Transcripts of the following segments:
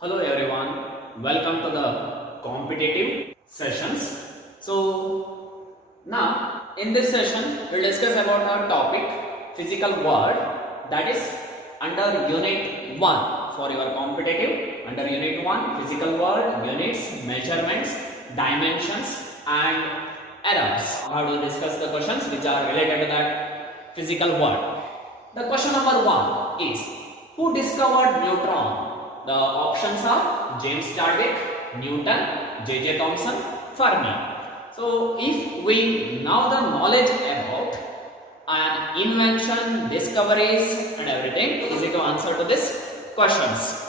Hello everyone, welcome to the competitive sessions. So now in this session we'll discuss about our topic physical world, that is under unit 1 for your competitive. Under unit 1 physical world, units, measurements, dimensions and errors. How to discuss the questions which are related to that physical world. The question number 1 is, who discovered neutron? The options are James Chadwick, Newton, J.J. Thomson, Fermi. So if we know the knowledge about an invention, discoveries and everything, easy to answer to this questions.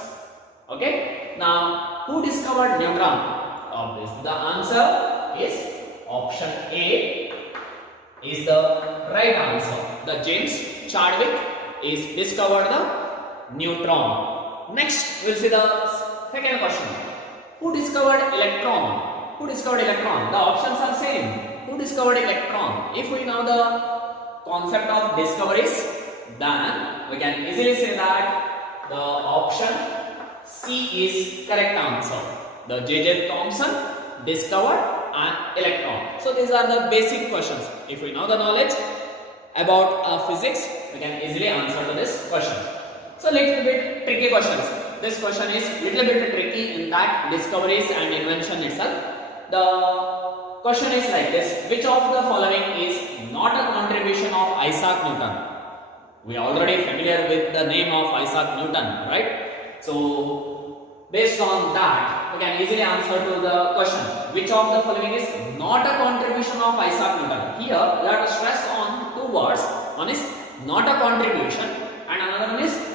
Okay. Now, who discovered neutron? Of this, the answer is option A is the right answer. The James Chadwick is discovered the neutron. Next, we'll see the second question. Who discovered electron? Who discovered electron? The options are same. Who discovered electron? If we know the concept of discoveries, then we can easily say that the option C is correct answer. The J.J. Thomson discovered an electron. So these are the basic questions. If we know the knowledge about physics, we can easily answer to this question. So little bit tricky questions. This question is little bit tricky in that discoveries and invention itself. The question is like this: which of the following is not a contribution of Isaac Newton? We are already familiar with the name of Isaac Newton, right? So based on that, we can easily answer to the question: which of the following is not a contribution of Isaac Newton? Here we have to stress on two words. One is not a contribution and another one is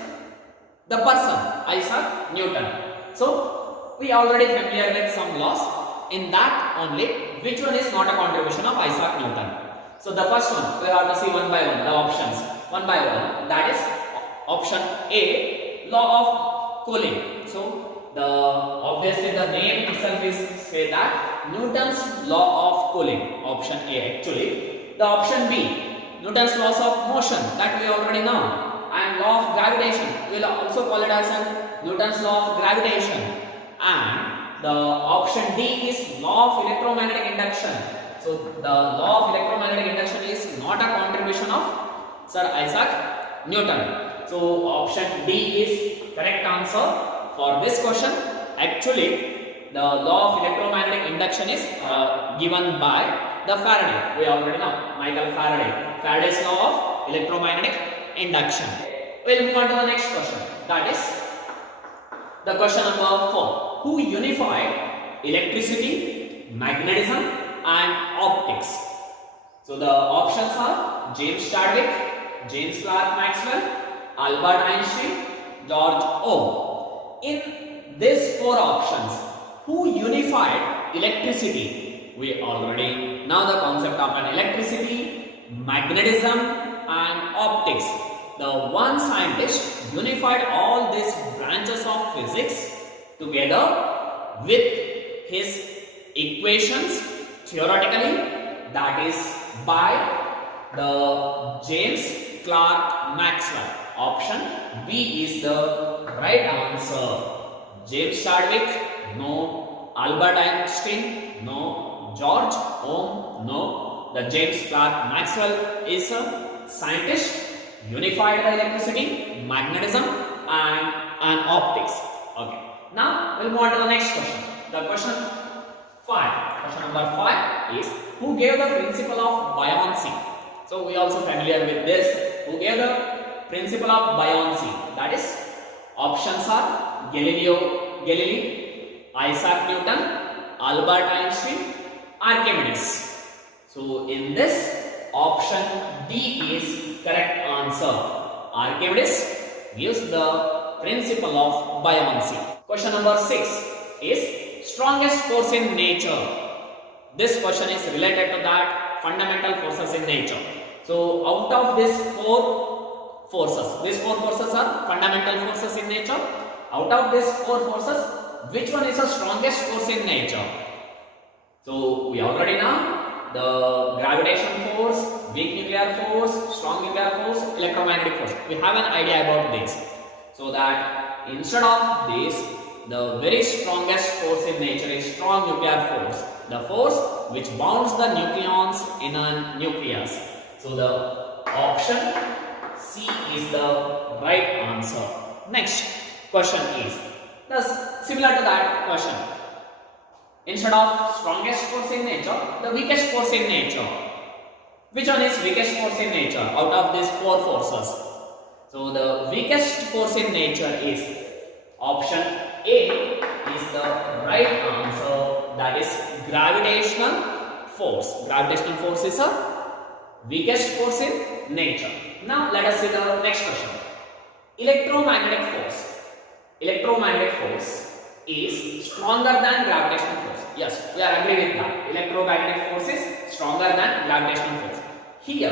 the person, Isaac Newton. So we already familiar with some laws. In that only, which one is not a contribution of Isaac Newton? So the first one, we have to see one by one, the options. One by one, that is option A, law of cooling. So the obviously the name itself is say that Newton's law of cooling. Option A actually. The option B, Newton's laws of motion, that we already know. And law of gravitation, we will also call it as Newton's law of gravitation. And the option D is law of electromagnetic induction. So the law of electromagnetic induction is not a contribution of Sir Isaac Newton. So option D is correct answer for this question. Actually, the law of electromagnetic induction is given by the Faraday. We already know Michael Faraday. Faraday's law of electromagnetic induction. We'll move on to the next question. That is the question number 4. Who unified electricity, magnetism and optics? So the options are James Chadwick, James Clerk Maxwell, Albert Einstein, George Ohm. In these four options, who unified electricity? We already know the concept of an electricity, magnetism and optics. The one scientist unified all these branches of physics together with his equations theoretically, that is by the James Clerk Maxwell. Option B is the right answer. James Chadwick, no. Albert Einstein, no. George Ohm, no. The James Clerk Maxwell is a scientist, unified the electricity, magnetism and optics. Okay. Now we'll move on to the next question. The question 5. Question number 5 is, who gave the principle of buoyancy? So we also familiar with this. Who gave the principle of buoyancy? That is options are Galileo Galilei, Isaac Newton, Albert Einstein, Archimedes. So in this, option D is correct answer. Archimedes gives the principle of buoyancy. Question number 6 is strongest force in nature. This question is related to that fundamental forces in nature. So out of these four forces are fundamental forces in nature. Out of these four forces, which one is the strongest force in nature? So we already know the gravitation force, weak nuclear force, strong nuclear force, electromagnetic force. We have an idea about this. So that instead of this, the very strongest force in nature is strong nuclear force, the force which bonds the nucleons in a nucleus. So the option C is the right answer. Next question is thus similar to that question. Instead of strongest force in nature, the weakest force in nature. Which one is weakest force in nature out of these four forces? So the weakest force in nature is option A is the right answer, that is gravitational force. Gravitational force is the weakest force in nature. Now let us see the next question. Electromagnetic force. Electromagnetic force is stronger than gravitational force. Yes, we are agree with that. Electromagnetic force is stronger than gravitational force. Here,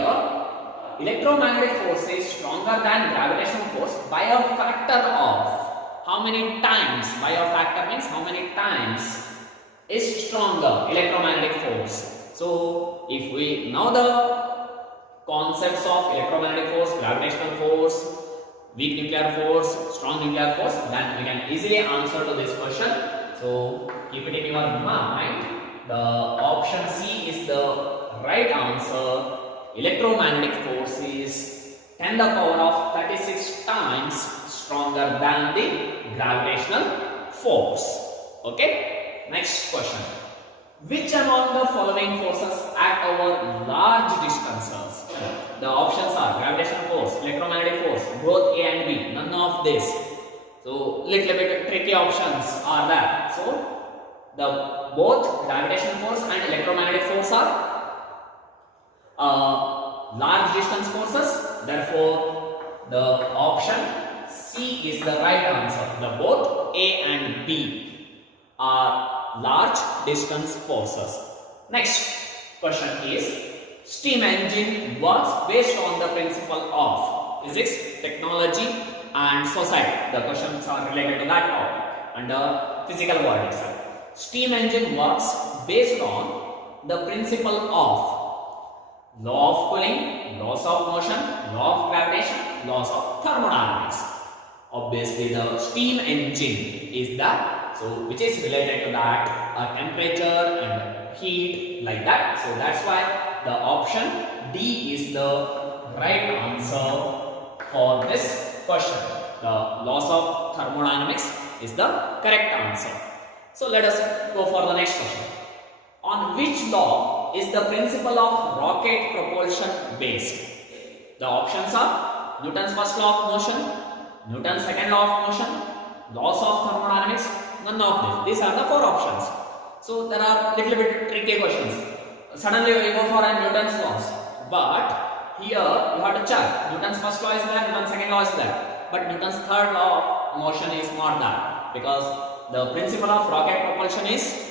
electromagnetic force is stronger than gravitational force by a factor of how many times? By a factor means how many times is stronger electromagnetic force. So, if we know the concepts of electromagnetic force, gravitational force, weak nuclear force, strong nuclear force, then we can easily answer to this question. So, keep it in your mind. The option C is the right answer. Electromagnetic force is 10 to the power of 36 times stronger than the gravitational force. Okay. Next question. Which among the following forces act over large distances? The options are gravitational force, electromagnetic force, both A and B. None of this. So little bit tricky options are there. So the both gravitational force and electromagnetic force are large distance forces. Therefore, the option C is the right answer. The both A and B are large distance forces. Next question is, steam engine works based on the principle of physics, technology and society. The questions are related to that topic under physical world itself. Steam engine works based on the principle of law of cooling, laws of motion, law of gravitation, laws of thermodynamics. Obviously, the steam engine is that, so which is related to that temperature and heat, like that. So that's why the option D is the right answer for this question. The laws of thermodynamics is the correct answer. So let us go for the next question. On which law is the principle of rocket propulsion based? The options are Newton's first law of motion, Newton's second law of motion, laws of thermodynamics, none of this. These are the four options. So there are little bit tricky questions. Suddenly we go for Newton's laws, but here you have to check. Newton's first law is there, Newton's second law is there, but Newton's third law of motion is not there, because the principle of rocket propulsion is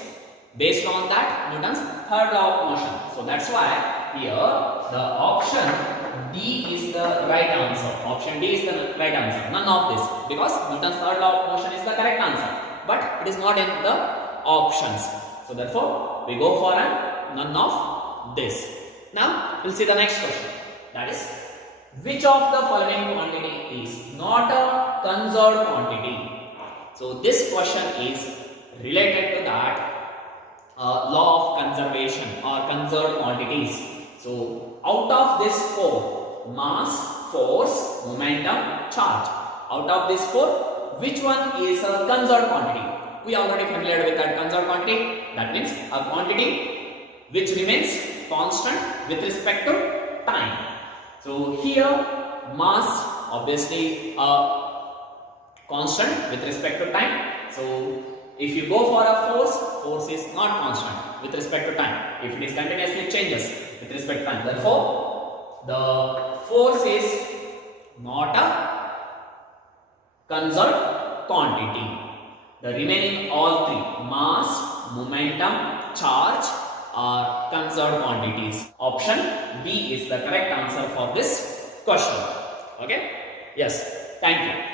based on that Newton's third law of motion. So that's why here the option D is the right answer. Option D is the right answer. None of this, because Newton's third law of motion is the correct answer, but it is not in the options. So therefore we go for none of this. Now we'll see the next question. That is, which of the following quantity is not a conserved quantity? So this question is related to that law of conservation or conserved quantities. So out of this four, mass, force, momentum, charge, out of this four, which one is a conserved quantity? We are already familiar with that conserved quantity. That means a quantity which remains constant with respect to time. So here mass obviously constant with respect to time. So if you go for a force is not constant with respect to time. If it is continuously changes with respect to time. Therefore, the force is not a conserved quantity. The remaining all three, mass, momentum, charge, are conserved quantities. Option B is the correct answer for this question. Okay? Yes. Thank you.